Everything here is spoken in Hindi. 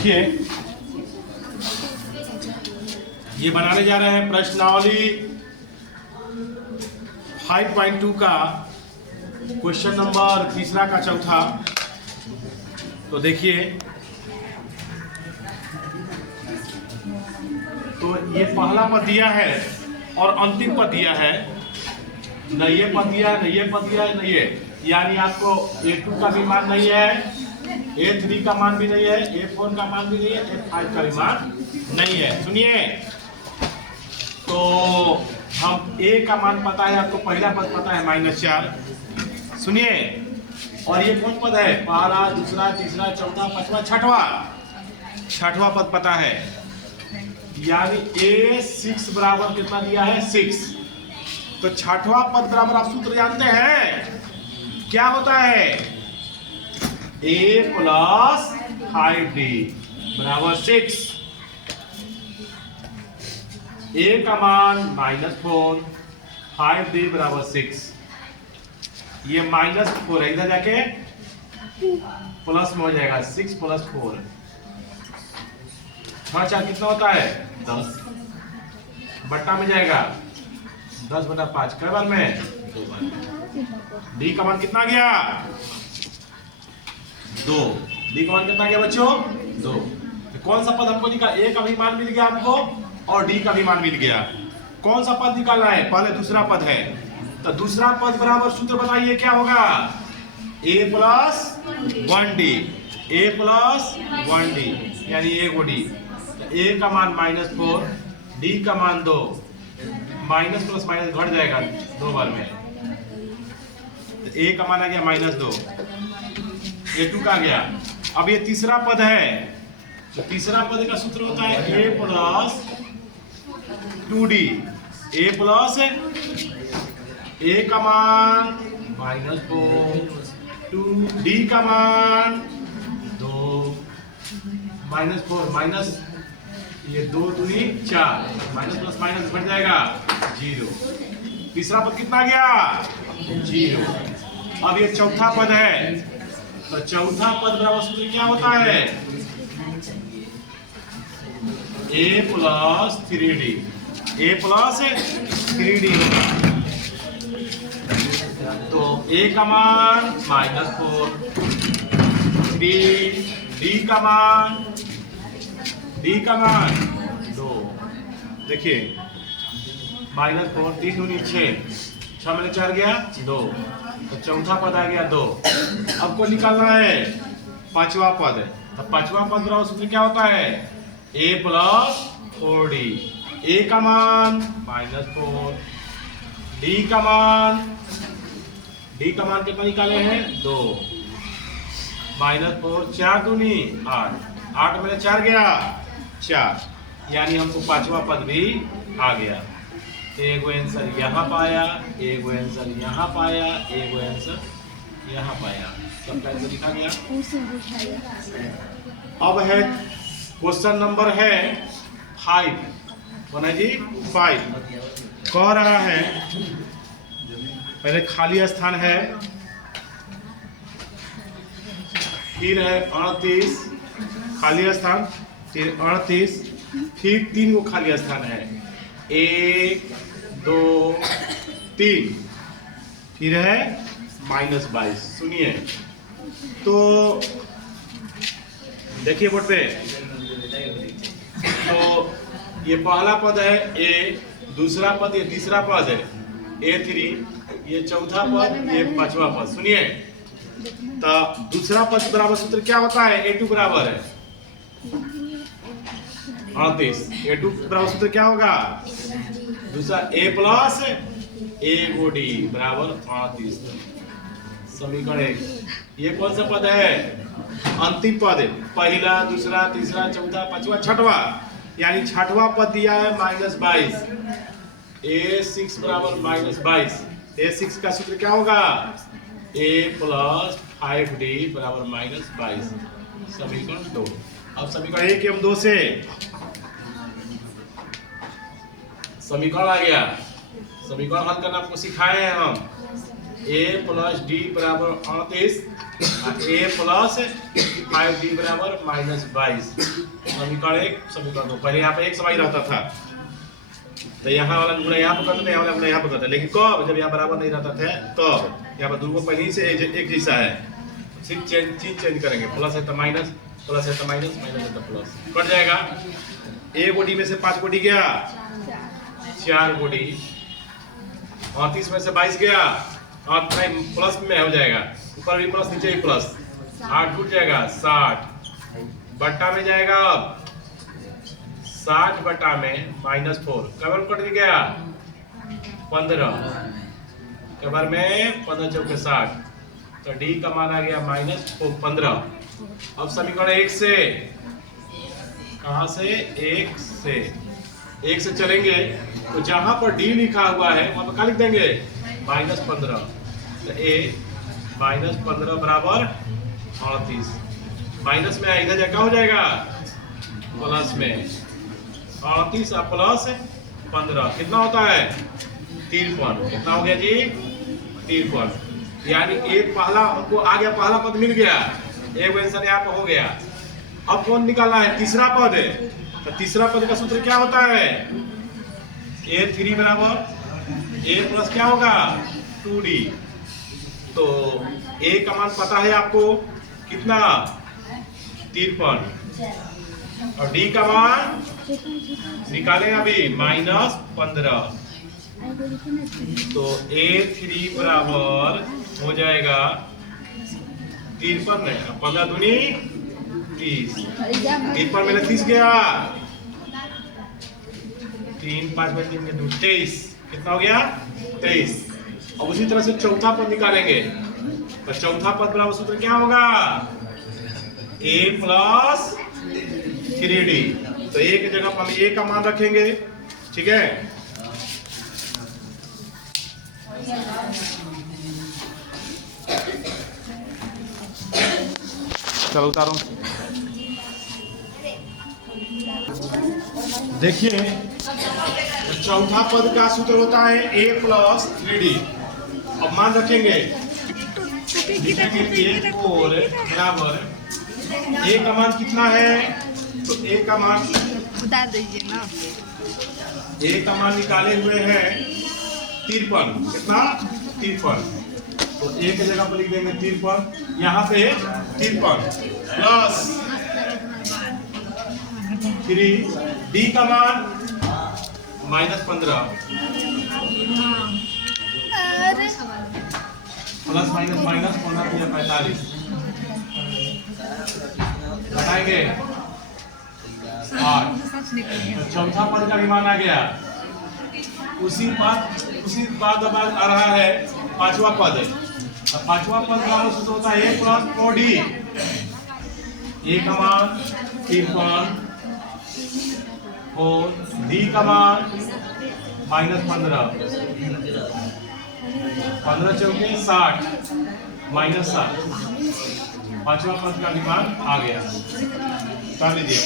देखिए ये बनाने जा रहे हैं प्रश्नावली 5.2 का क्वेश्चन नंबर तीसरा का चौथा। तो देखिए तो ये पहला पद दिया है और अंतिम पद दिया है, न ये पद दिया है, न ये पद दिया है, न ये, यानी आपको A2 का भी मान नहीं है, A3 का मान भी नहीं है, A4 का मान भी नहीं है, A5 का भी मान नहीं है। सुनिए, तो हम A का मान पता है आपको, पहला पद पता है -4। सुनिए, और ये कौन पद है? पहला, दूसरा, तीसरा, चौथा, पांचवा, छठवा पद पता है, यानी A6 बराबर कितना दिया है? 6। तो छठवा पद बराबर आप सूत्र जानते हैं क्या होता है? A + 5D बराबर 6। A का मान -4, 5D बराबर 6। ये -4 है, इधर जाके प्लस में हो जाएगा, 6 + 4 4 कितना होता है? 10 बट्टा में जाएगा 10/5 कई बार में? 2 बार। डी का मान कितना गया? 2। डी का मान कितना गया बच्चों? 2। तो कौन सा पद हमको निकाल? ए का भी मान मिल गया आपको और डी का भी मान मिल गया। कौन सा पद निकालना है? पहले दूसरा पद है, तो दूसरा पद बराबर सूत्र बताइए क्या होगा? A + 1D, A + 1D यानी A को D। A का मान -4, D का मान 2, माइनस प्लस माइनस घट जाएगा 2 बार में। तो A का मान आ गया -2, A2 का आ गया। अब ये तीसरा पद है, तो तीसरा पद का सूत्र होता है A + 2D। A का मान -4, 2D का मान 2, -4 माइनस ये 2 दूनी 4, माइनस प्लस माइनस बढ़ जाएगा 0। तीसरा पद कितना गया? 0। अब ये चौथा पद है, तो चौथा पद बराबर सूत्र क्या होता है? A + 3D, A + 3D। तो A का मान -4, D का मान 2। देखिए -4, 3 दूनी 6, 6 में 4 गया 2, तो चौथा पद आ गया 2। अब को निकालना है पांचवा पद। तो पांचवा पद बराबर सूत्र क्या होता है? A + 4D। A का मान -4, D का मान कितना निकाले हैं? 2, -4, 4 दूनी 8, 8 में 4 गया 4, यानी हमको पांचवा पद भी आ गया। एक आंसर यहाँ पाया, एक आंसर यहाँ पाया, एक आंसर यहाँ पाया, सबका आंसर लिखा गया। अब है क्वेश्चन नंबर है 5, बना जी 5। कह रहा है पहले खाली स्थान है, फिर है 38 खाली स्थान, फिर 38, फिर 3 को खाली स्थान है, 1 2 3, फिर है -22। सुनिए, तो देखिए बोर्ड पे, तो ये पहला पद है A, दूसरा पद ये तीसरा पद है A3, ये चौथा पद ये पांचवा पद। सुनिए, तो दूसरा पद बराबर सूत्र क्या होता है? A2 बराबर है 38। A2 बराबर सूत्र क्या होगा? दूसरा A + A को D बराबर 38। समीकरण 1। ये कौन सा पद है? अंतिम पद है, पहला, दूसरा, तीसरा, चौथा, पांचवा, छठवा, यानी छठवा पद दिया है -22। A6 बराबर -22। A6 का सूत्र क्या होगा? A + 5D बराबर -22। समीकरण 2। अब समीकरण 1 एवं 2 से समीकरण आ गया। समीकरण हल करना आपको सिखाए हैं हम। a प्लस डी बराबर 38, a प्लस 5d बराबर -22। समीकरण 1 समीकरण 2। पहले यहाँ पे एक समान रहता था, तो यहाँ वाला गुणा यहाँ पर करते थे, यहाँ वाला गुणा यहाँ पर करते, लेकिन कब, जब यहाँ बराबर नहीं रहता था तब। यहाँ पर दोनों पहले ही से एक जैसा है, सिर्फ चीज चेंज करेंगे, प्लस है तो माइनस, प्लस है तो माइनस, माइनस है तो प्लस, कट जाएगा। एक बॉडी में से 5 बॉडी गया, 4 बॉडी, 38 में से 22 गया, और प्लस में हो जाएगा, ऊपर भी प्लस नीचे भी प्लस, 8 टूट जाएगा, 60 बट्टा में जाएगा। अब 60 बटा में -4, कबर कट गया 15, कबर में 15 चौके 60, तो डी का मान आ गया -15। अब समीकरण 1 से, कहां से, 1 से चलेंगे तो जहां पर डी लिखा हुआ है वहां पर क्या लिख देंगे, -15, तो a -15 बराबर 38, माइनस में इधर जगह हो जाएगा प्लस में, 38 और प्लस 15 कितना होता है, 53। कितना हो गया जी, 53। यानी एक पहला हमको आ गया, पहला पद मिल गया, एक आंसर यहाँ पर हो गया। अब कौन निकालना है, तीसरा पद है, तो तीसरा पद का सूत्र क्या होता है, a3 बराबर a प्लस क्या होगा 2d। तो a का मान पता है आपको कितना, 53, और d का मान निकालें अभी -15। तो a3 बराबर हो जाएगा 53 है, 15 दूनी 30, 53 में 30 गया, 3 5 में 3 में 23, कितना हो गया 23। अब उसी तरह से चौथा पद निकालेंगे, तो चौथा पद बराबर सूत्र क्या होगा, a प्लस 3d। तो a की जगह पर हम a का मान रखेंगे, ठीक है। चलो उतारो, देखिए चौथा पद का सूत्र होता है a प्लस 3d। अब मान रखेंगे, लिखेंगे a4 बराबर a का मान कितना है, तो a का मान उतार दीजिए ना, a का मान निकाले हुए हैं 53, कितना 53, तो a की जगह पर लिख देंगे 53, यहाँ पे 53 प्लस 3, d का मान -15, प्लस माइनस माइनस 45, बताएंगे 8। चौथा पद का भी मान आ गया। उसी बात अब आ रहा है पांचवा पद। पांचवा पद का सूत्र होता है a प्लस 4d। a का मान 53 और d का मान -15, 15 चौके 60, -7। पांचवा पद का भी मान आ गया, कर लीजिए।